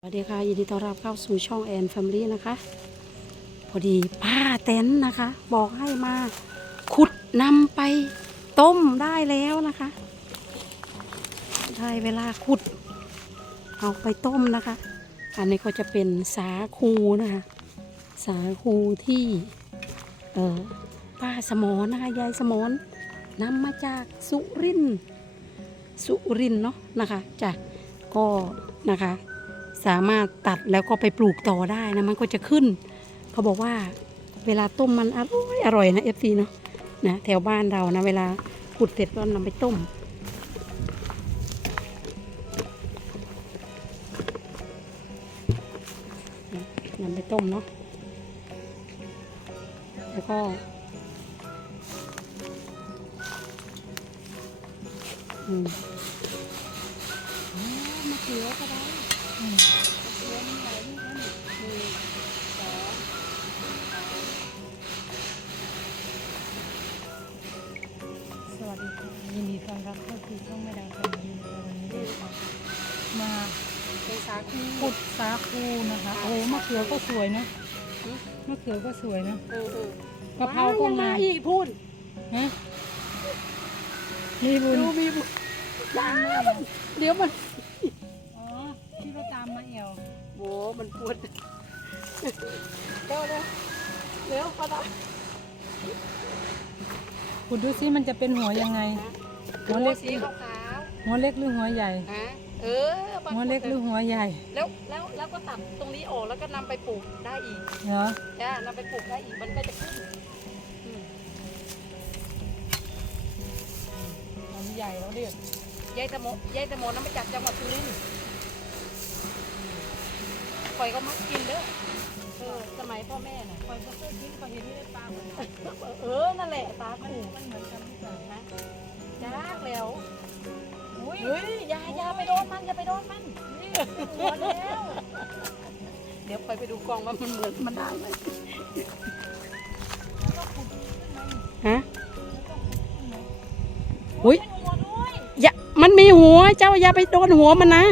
สวัสดีค่ะยินดีต้อนรับเข้าสู่ช่องแอนแฟมิลี่นะคะ พอดีป้าแตนนะคะ บอกให้มาขุดนำไปต้มได้แล้วนะคะ ได้เวลาขุด เอาไปต้มนะคะ อันนี้ก็จะเป็นสาคูนะคะ สาคูที่เออป้าสมอนนะคะยายสมอนนำมาจากสุรินสุรินเนาะนะคะจ้ะก็นะคะ สามารถตัดแล้วก็ไปปลูกต่อได้นะมันก็จะขึ้น เขาบอกว่าเวลาต้มมันอร่อยอร่อยนะเอฟซีเนาะนะแถวบ้านเรานะเวลาขุดเสร็จก็นำไปต้ม นำไปต้มเนาะแล้วก็อืมอ๋อมะเขือก็ได้ สวัสดีค่ะยินดีต้อนรับเข้าสู่ช่องไม่ดาวแฟมิลี่นะคะวันนี้เรามาเป็นสาคูขุดสาคูนะคะ โอ้มะเขือก็สวยนะมะเขือก็สวยนะเออเออกะเพราก็ยังมาอีกพูดฮะมีบุญดูมีบุญจ้าเดี๋ยวมัน มันปวดเร็วเร็วเร็วปะนะขุดดูซิมันจะเป็นหัวยังไง หัวเล็กสีขาวหัวเล็กหรือหัวใหญ่ๆฮะเออบางหัวเล็กหรือหัวใหญ่แล้วแล้วแล้วก็ตัดตรงนี้ออกแล้วก็นำไปปลูกได้อีกเหรอจ้านำไปปลูกได้อีกมันก็จะขึ้นอืมหัวใหญ่เราเรียกยายตะโมยายตะโมน้ำมาจากจังหวัดสุรินทร์ ปล่อยก็มักกินเด้อเออสมัยพ่อแม่น่ะคอยก็เคยกินคอยเห็นที่ได้ปลาเหมือนกันเออนั่นแหละตามันคูมันเหมือนกันทุกอย่างนะจ้ากแล้วอุ้ยเฮ้ยอย่าอย่าไปโดนมันอย่าไปโดนมันนี่หัวแล้ว เดี๋ยวไปไปดูกองว่ามันเหมือนมันได้ไหมแล้วก็ขุดขึ้นมาอีกฮะแล้วก็ขุดขึ้นมาอุ้ยเป็นหัวด้วยอย่ามันมีหัวเจ้าอย่าไปโดนหัวมันนะ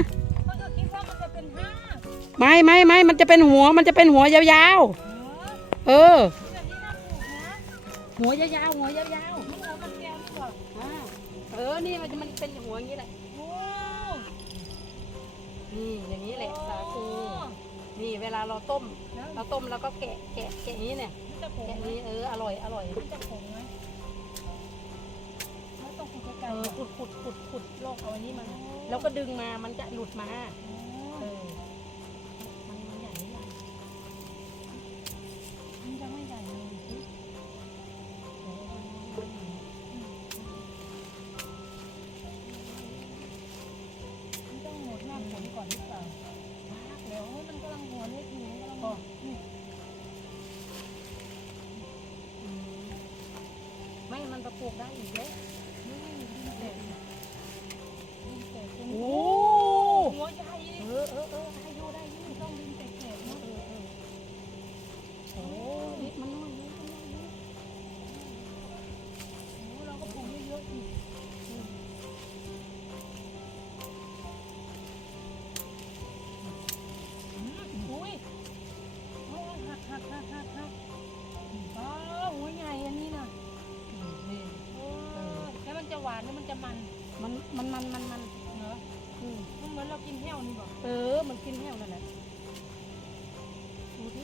ไม่ไม่ไม่มันจะเป็นหัวมันจะเป็นหัวยาวเหรอๆเออแบบนี้น่าปลูกนะหัวยาวๆหัวยาวมันหัวมันแก้วนี่เหรอๆอ่าเออ นี่มันจะมันเป็นหัวอย่างนี้แหละ โอ้นี่อย่างนี้แหละสาคูนี่เวลาเราต้มแล้วเราต้มแล้วก็แกะแกะแกะอย่างนี้เนี่ยมันจะผงแกะไหมนี้เอออร่อยอร่อย มันจะผงไหมไม่ต้องขุดไกลเอๆอหรอกขุดขุดขุดขุดโลกเอาอันนี้มา แล้วก็ดึงมามันจะหลุดมาเอ ม่มันประปลูกได้อีกเลยนี่ดินแตกดินแตกตรงโจะหวานหรือมันจะมัน มันมันมันมันมันเหรออืมมันเหมือนเรากินแห้วนี่บอกเออ มันกินแห้วนั่นแหละดูดิ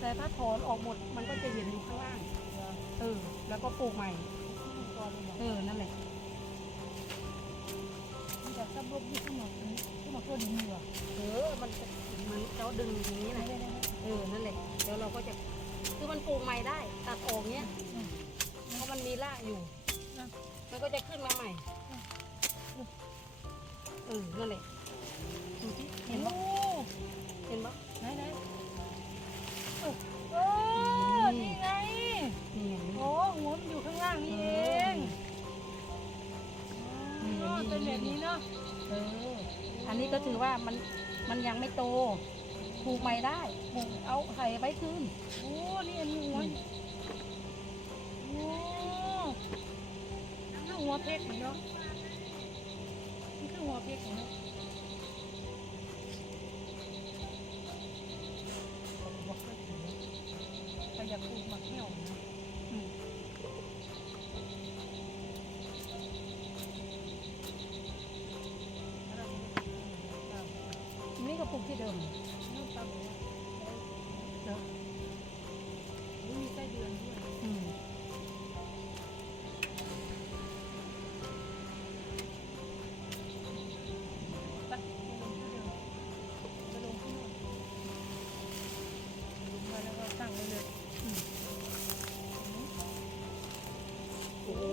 แต่ถ้าถอนออกหมดมันก็จะเห็นอยู่ข้างล่าง เออ แล้วก็ปลูกใหม่ เออ นั่นแหละมันจะซับลบที่ขึ้นมาขึ้นมาเพื่อดินเหนือเออ มันจะมันเราดึงอย่างนี้นะเออ นั่นแหละเดี๋ยวเราก็จะ คือมันปลูกใหม่ได้ ตัดออกเนี้ยเพราะมันมีรากอยู่ มันก็จะขึ้นมาใหม่ เออ นั่นแหละ ดูที่เห็นปะโอ้เห็นปะไหนไหน อันนี้ก็ถือว่ามันมันยังไม่โตปลูกใหม่ได้ปลูกเอาไข่ไว้ขึ้นโอ้นี่อันนี้หัวโอ้นี่หัวเพชรเนาะนี่คือหัวเพชรเนาะ มน้ำตาลเนาะมีไส้เดือนด้วยอืมไปลงที่เดิมไปลงที่นู่นลงมาแล้วก็ตั้งไว้เลยโอ้โห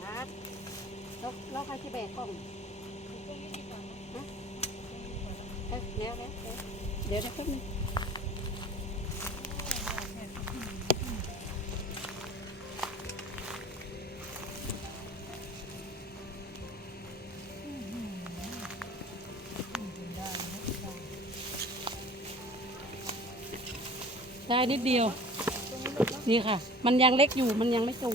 ครับแล้วแล้วใครที่แบกกล้อง เอ้ยเดี๋ยวเดี๋ยวเดี๋ยวเดี๋ยวแป๊บนึงได้นิดเดียว นี่ค่ะ มันยังเล็กอยู่ มันยังไม่โต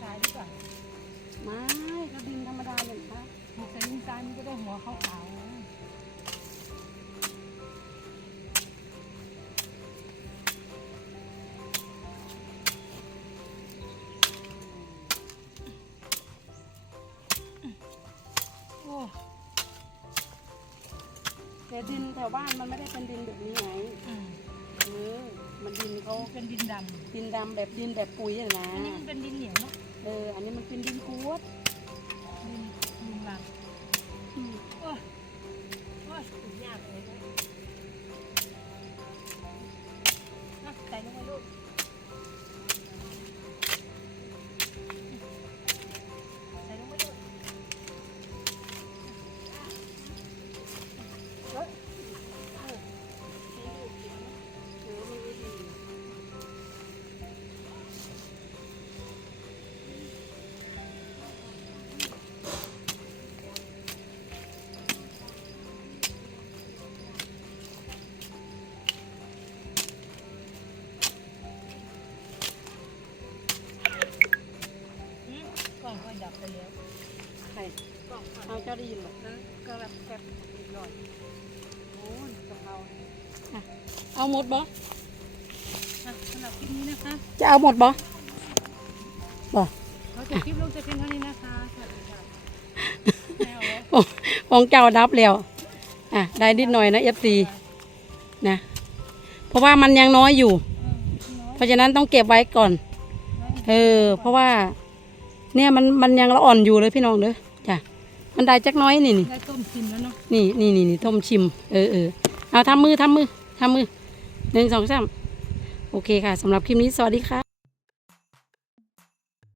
ทรายหรือเปล่าไม่ก็ดินธรรมดาเลยค่ะปลูกใส่ดินทรายมันก็ได้หัวขาวๆนะโอ้แต่ดินแถวบ้านมันไม่ได้เป็นดินแบบนี้ไงอืมเออมันดินเขามันเป็นดินดดินดำแบบดินแบบปุ๋ยอะนะำอันนี้มันเป็นดินเหนียวเนาะ เอาหมดบ่อะสำหรับคลิปนี้นะคะจะเอาหมดบ่ขอจบคลิปลงจะเพียงเท่านี้นะคะสวัสดีค่ะไม่เอาแล้วของเจ้าดับแล้วอะได้นิดหน่อยนะเอฟซีนะเพราะว่ามันยังน้อยอยู่อืมน้อยเพราะฉะนั้นต้องเก็บไว้ก่อนน้อยเออ เพราะว่า เนี่ยมันมันยังละอ่อนอยู่เลยพี่น้องเด้อจ้ะมันได้จักน้อยนี่นี่ได้ต้มกินแล้วเนาะนี่นี่นี่นี่ต้มชิม เออเออเอาทำมือทำมือทำมือ หนึ่งสองสามโอเคค่ะสำหรับคลิปนี้สวัสดีค่ะ